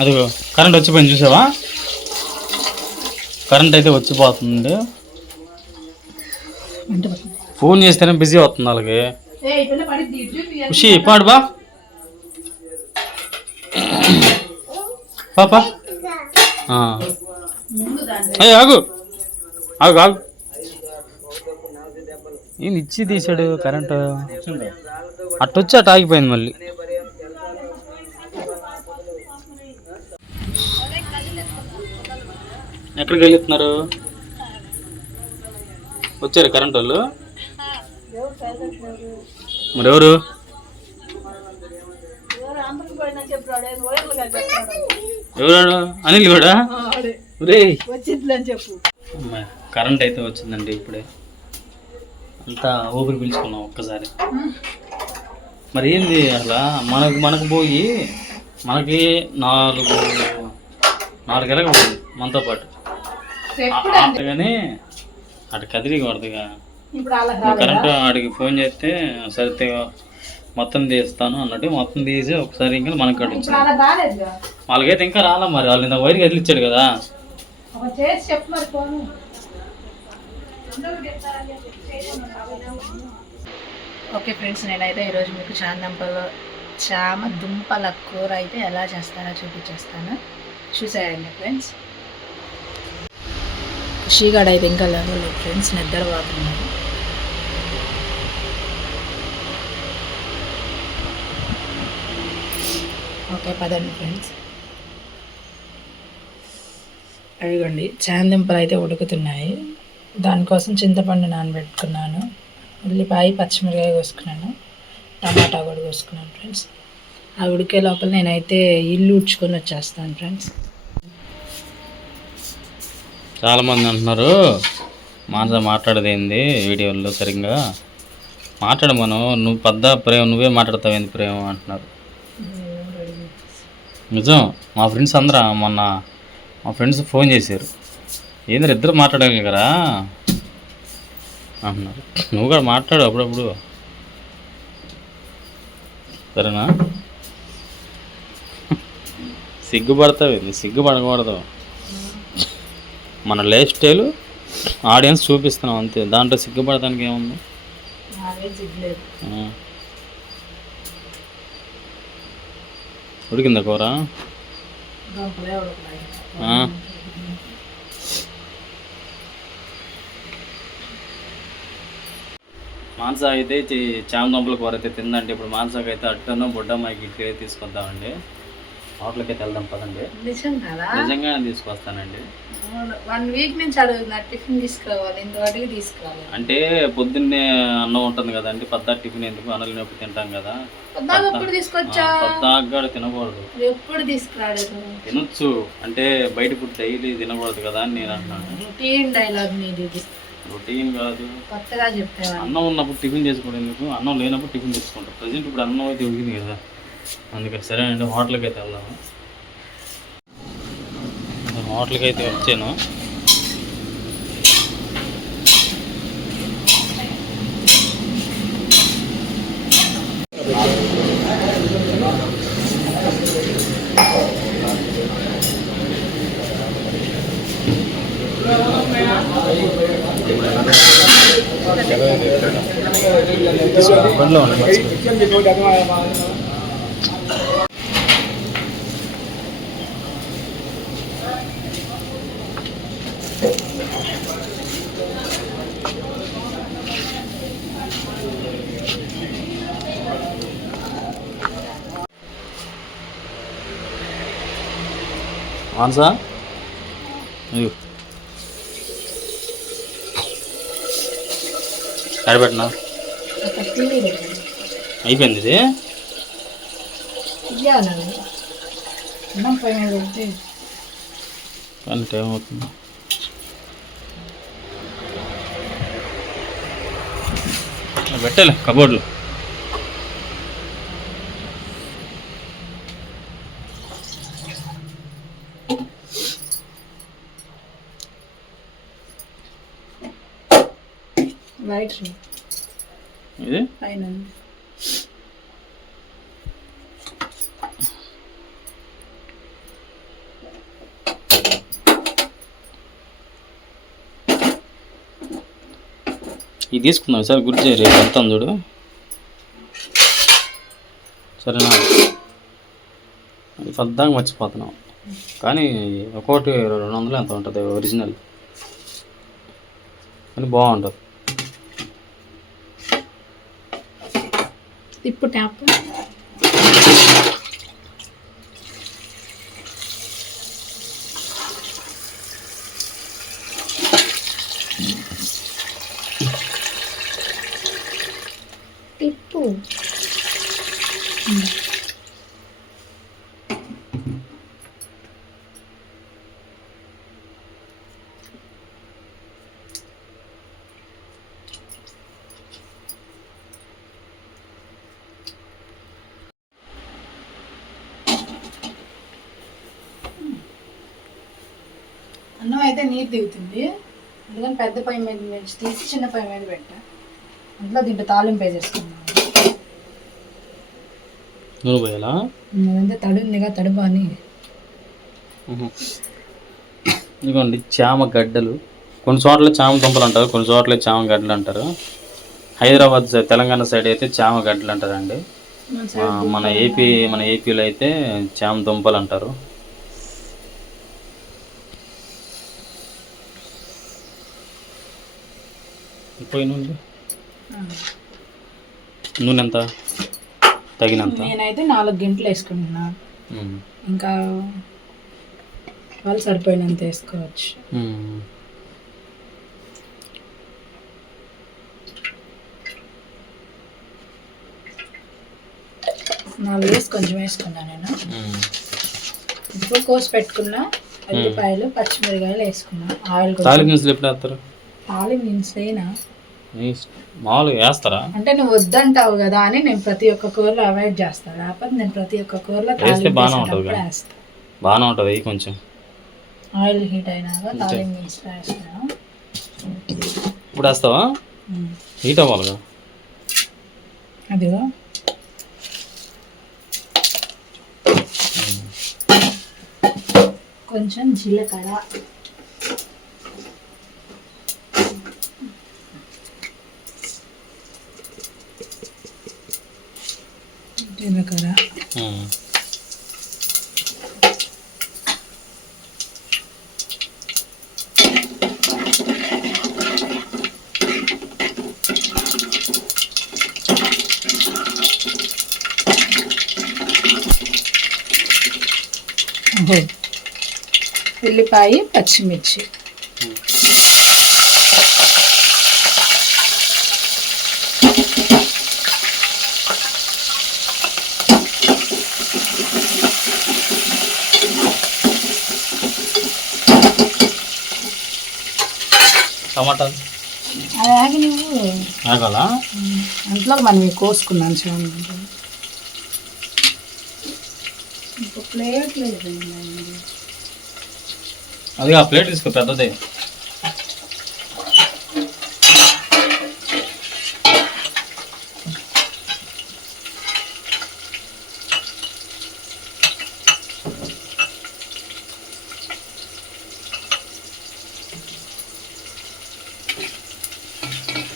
అదిగో కరెంట్ వచ్చిపోయింది చూసావా? కరెంట్ అయితే వచ్చిపోతుంది. ఫోన్ చేస్తేనే బిజీ అవుతుంది వాళ్ళకి. ఖుషి పాడు బా. పాపా అయ్యి ఆగు. ఆగు ఆగు. ఏంది ఇచ్చి తీసాడు కరెంటు అట్టొచ్చి అటు ఆగిపోయింది మళ్ళీ. ఎక్కడికి వెళ్తున్నారు వచ్చారు కరెంట్ వాళ్ళు? మరి ఎవరు? ఎవరు అనిల్ కూడా? కరెంట్ అయితే వచ్చిందండి ఇప్పుడే. అంతా ఊపిరి పీల్చుకున్నాం ఒక్కసారి. మరి ఏంది అసలు? మనకు మనకు పోయి మనకి నాలుగు నాలుగు ఎలగ మనతో పాటు. కానీ అటు కదిరి కొడదుగా ఇప్పుడు అలా కరెంట్ ఆడికి ఫోన్ చేస్తే సరితే మొత్తం తీస్తాను అన్నట్టు మొత్తం తీసి ఒకసారి ఇంకా మనకు కట్టించాను వాళ్ళకైతే ఇంకా రాలా మరి. వాళ్ళు ఇంత వైర్కి వదిలిచ్చాడు కదా. ఒక చేసి చెప్పు మరి ఫోను. ఓకే ఫ్రెండ్స్ నేనైతే ఈరోజు మీకు చామంపల చామ దుంపల కూర అయితే ఎలా చేస్తానో చూపించేస్తాను. చూసారండి ఫ్రెండ్స్. షీగాడ్ అయితే ఇంకా లేవలేదు ఫ్రెండ్స్ నిద్ర వాడుతున్నాను ఓకే పదండి ఫ్రెండ్స్ అదిగోండి చాందింపలు అయితే ఉడుకుతున్నాయి. దానికోసం చింతపండు నానబెట్టుకున్నాను. ఉల్లిపాయ పచ్చిమిరకాయ కోసుకున్నాను. టమాటా కూడా కోసుకున్నాను ఫ్రెండ్స్ ఆ ఉడికే లోపల నేనైతే ఇల్లు ఉడ్చుకొని వచ్చేస్తాను ఫ్రెండ్స్ చాలామంది అంటున్నారు. మానస మాట్లాడదేంది వీడియోల్లో సరిగ్గా. మాట్లాడు మనం నువ్వు పెద్ద ప్రేమ నువ్వే మాట్లాడతావు ఏంది ప్రేమ అంటున్నారు. నిజం మా ఫ్రెండ్స్ అందరా మొన్న మా ఫ్రెండ్స్ ఫోన్ చేశారు. ఏంద్ర ఇద్దరు మాట్లాడాలి కదా అంటున్నారు. నువ్వు కూడా మాట్లాడు అప్పుడప్పుడు. సరేనా? సిగ్గుపడతావు ఏంది సిగ్గుపడకూడదు. మన లైఫ్ స్టైల్ ఆడియన్స్ చూపిస్తున్నాం అంతే. దాంట్లో సిగ్గుపడటానికి ఏముంది. ఉడికిందా కూర. మాన్సా అయితే చామ దుంపల కూర అయితే తిందంటే ఇప్పుడు మాన్సాకి అయితే అట్టను బుడ్డమ్మాయికి ఇడ్లీ తీసుకొద్దామండి. హోటల్కి వెళ్దాం పదండి. నిజం కదా నిజంగానే తీసుకొస్తానండి. వన్ వీక్ నుంచి అడుగుతున్నా టిఫిన్ తీసుకురావాలి ఇంతవరకు తీసుకురావాలి అంటే పొద్దున్నే అన్నం ఉంటుంది కదండి పద్దా టిఫిన్ ఎందుకు అన్నలు నొప్పి తింటాం కదా. పొద్దున్న ఎప్పుడు తీసుకొచ్చా? పద్దాగా తినకూడదు. ఎప్పుడు తీసుకురాలేదు. తినొచ్చు. అంటే బయట ఫుడ్ డైలీ తినకూడదు కదా అని నేను అంటున్నాను. రొటీన్ డైలాగ్ నీది ఇది. రొటీన్ కాదు. కొత్తగా చెప్పేవాళ్ళు అన్నం ఉన్నప్పుడు టిఫిన్ చేసుకోవడం ఎందుకు? అన్నం లేనప్పుడు టిఫిన్ చేసుకుంటాం. ప్రజెంట్ ఇప్పుడు అన్నం అయితే ఉడికింది కదా. అందుకే సరే అండి హోటల్కి అయితే వెళ్దాము. హోటల్కి అయితే వచ్చాను. బండ్లో ఉన్నాయి మాన్సా అయ్యో. ఎడబెట్టినా అయిపోయింది ఇది? కానీ టైం అవుతుంది. పెట్టాలి కబోర్డ్లో ఇది? ఇది తీసుకుందాం సార్ గుర్తు రేపు వెళ్తాను చూడు. సరేనా? అది మర్చిపోతున్నాం. కానీ ఒకటి రెండు వందలు ఎంత ఉంటుంది ఒరిజినల్ కానీ బాగుంటుంది. ఇప్పుడు ట్యాప్ అన్నం అయితే నీరు దిగుతుంది. అందుకని పెద్ద పొయ్యి మీద నుంచి తీసి చిన్న పొయ్యి మీద పెట్టా. అందులో దీంట్లో తాలింపు వేసేసుకున్నాను. నూనె పోయాలా? అదంతా తడుందిగా తడుపు అని. ఇదిగోండి చామ గడ్డలు. కొన్ని చోట్ల చామ దుంపలు అంటారు కొన్ని చోట్ల చామ గడ్డలు అంటారు. హైదరాబాద్ సైడ్ తెలంగాణ సైడ్ అయితే చామ గడ్డలు అంటారండి. మన ఏపీ మన ఏపీలో అయితే చామ దుంపలు అంటారు. పోయి నూనె నూనె ఎంత తగినంత? నేనైతే నాలుగు గంటలు వేసుకుంటున్నా. ఇంకా వాళ్ళు సరిపోయినంత వేసుకోవచ్చు. నాలుగు వేసి కొంచెం వేసుకున్నా నేను. ఇప్పుడు కోసి పెట్టుకున్న ఉల్లిపాయలు పచ్చిమిరకాయలు వేసుకున్నా. ఆయిల్ తాలింపు ఎప్పుడు వేస్తారు? తాలింపు ఇష్టం. మామూలుగా వేస్తారా? అంటే నువ్వు వద్దంటావు కదా అని నేను ప్రతి ఒక్క కూరలో అవాయిడ్ చేస్తాను లేకపోతే నేను ప్రతి ఒక్క కూరలో వేస్తే బాగానే ఉంటుంది కదా. వేస్తాను బాగానే ఉంటుంది కొంచెం. ఆయిల్ హీట్ అయినాక తాలింపు వేస్తున్నాను ఇప్పుడు వేస్తావా. హీట్ అవ్వాలిగా అదిగో. కొంచెం జీలకర్ర. జీలకర్ర. ఉల్లిపాయ పచ్చిమిర్చి. టమాటాలు? అది ఆగి నువ్వు ఆగాలా? అంట్లో మనం కోసుకున్నాను చూడండి. ప్లేట్ లేదండి. అది ఆ ప్లేట్ తీసుకో పెద్దది.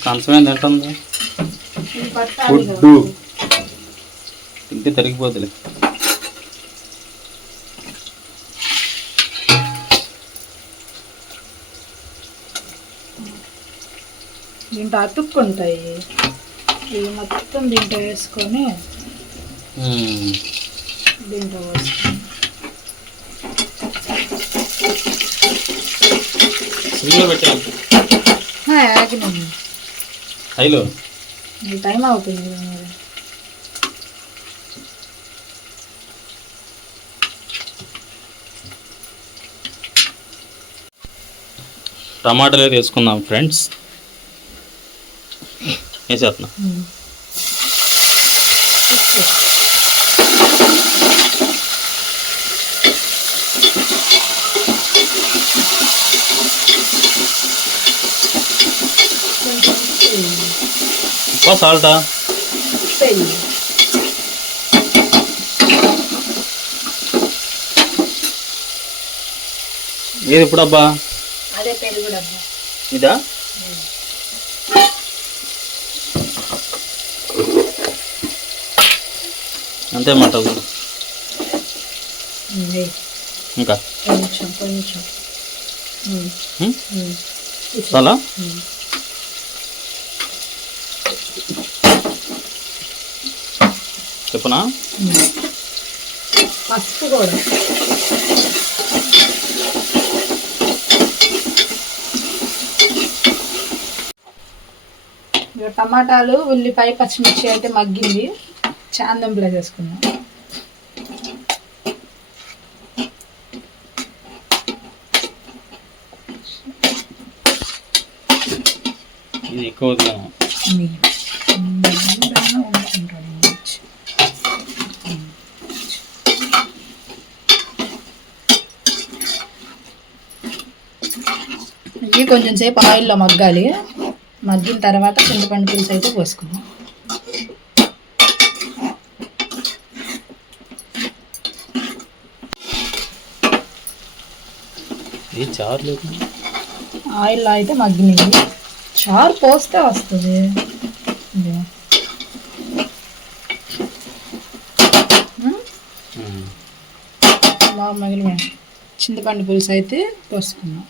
కంచమే తింటుంది పట్టాలి. ఫుడ్డు. తింటే తరిగిపోతుంది దీంట్లో అతుక్కుంటాయి. ఇవి మొత్తం దీంట్లో వేసుకొని దీంట్లో వేసుకొని సిమ్లో ఆగినాము హైలో టైం అవుతుంది టమాటాలు వేసుకుందాం ఫ్రెండ్స్. వేసేస్తున్నా Vad salta? Spänn. ఏది ఇప్పుడు అదే పెరుగు ఇదా? అంతే మాట ఇంకా? కొంచెం కొంచెం. చాలా? చెప్పునా. పసుపు కూడా టమాటాలు ఉల్లిపాయ పచ్చిమిర్చి అయితే మగ్గింది. చాందంపులో చేసుకుందాం. ఇది ఎక్కువ ఇవి కొంచెం సేపు ఆయిల్లో మగ్గాలి. మగ్గిన తర్వాత చింతపండు పులుసు అయితే పోసుకుందాం. ఆయిల్లో అయితే మగ్గినవి. చారు పోస్తే వస్తుంది. బాగా మగిలి చింతపండు పులుసు అయితే పోసుకున్నాం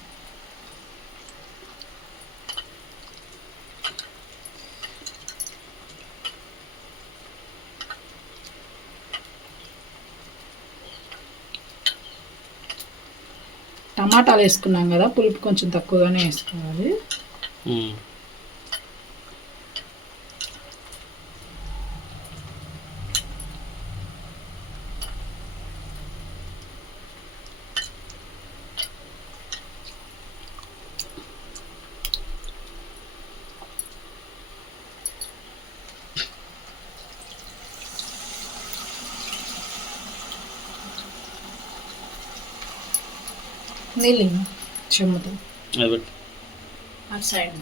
టమాటాలు వేసుకున్నాం కదా పులుపు కొంచెం తక్కువగానే వేసుకోవాలి. ఉం. నీళ్ళు చెమ్మతో అది పెట్టు అటు సైడ్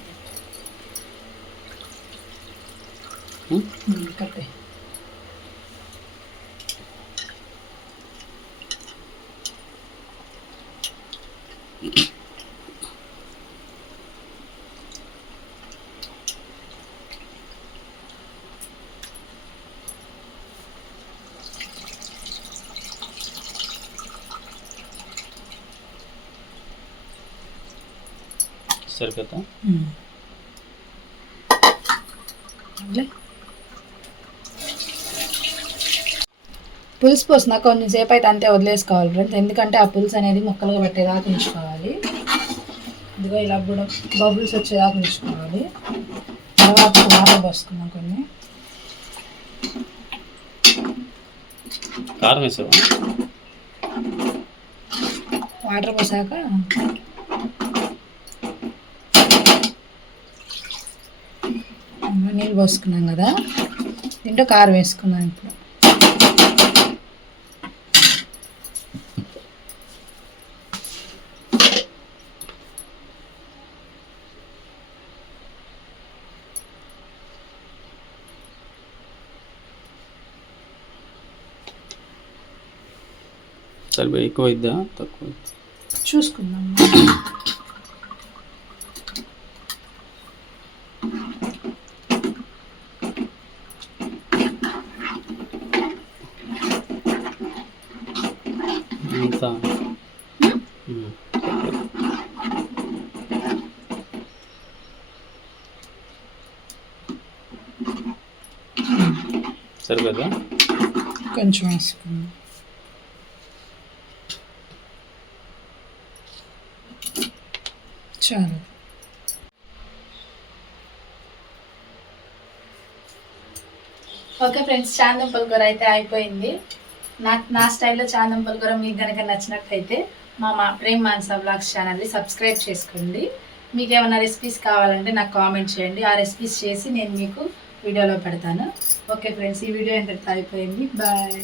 ఉం? కట్టే సరిపోతా? పులుసు పోసిన కొంచెం సేపు అయితే అంతే వదిలేసుకోవాలి ఫ్రెండ్స్ ఎందుకంటే ఆ పులుసు అనేది ముక్కలుగా పట్టేదాకా ఉంచుకోవాలి. ఇదిగో ఇలా కూడా బబుల్స్ వచ్చేదాకా ఉంచుకోవాలి. తర్వాత వాటర్ పోసుకుందాం కొన్ని. కారం వేసావా? వాటర్ పోసాక నీళ్ళు పోసుకున్నాం కదా. దీంట్లో కారం వేసుకున్నాం ఇప్పుడు. సరిపోయి ఎక్కువ అయిద్దా తక్కువ? చూసుకుందాం అంతా ఉం. సరిపోద్దా కొంచెం వేసుకుందాం చాలు. ఓకే ఫ్రెండ్స్ చాందంపల్ కూర అయితే అయిపోయింది. నాకు నా స్టైల్లో చాందంపల్ కూర మీకు కనుక నచ్చినట్టయితే మా మా ప్రేమ్ మాన్సా బ్లాగ్స్ ఛానల్ని సబ్స్క్రైబ్ చేసుకోండి. మీకు ఏమైనా రెసిపీస్ కావాలంటే నాకు కామెంట్ చేయండి. ఆ రెసిపీస్ చేసి నేను మీకు వీడియోలో పెడతాను. ఓకే ఫ్రెండ్స్ ఈ వీడియో ఎంత అయిపోయింది. బాయ్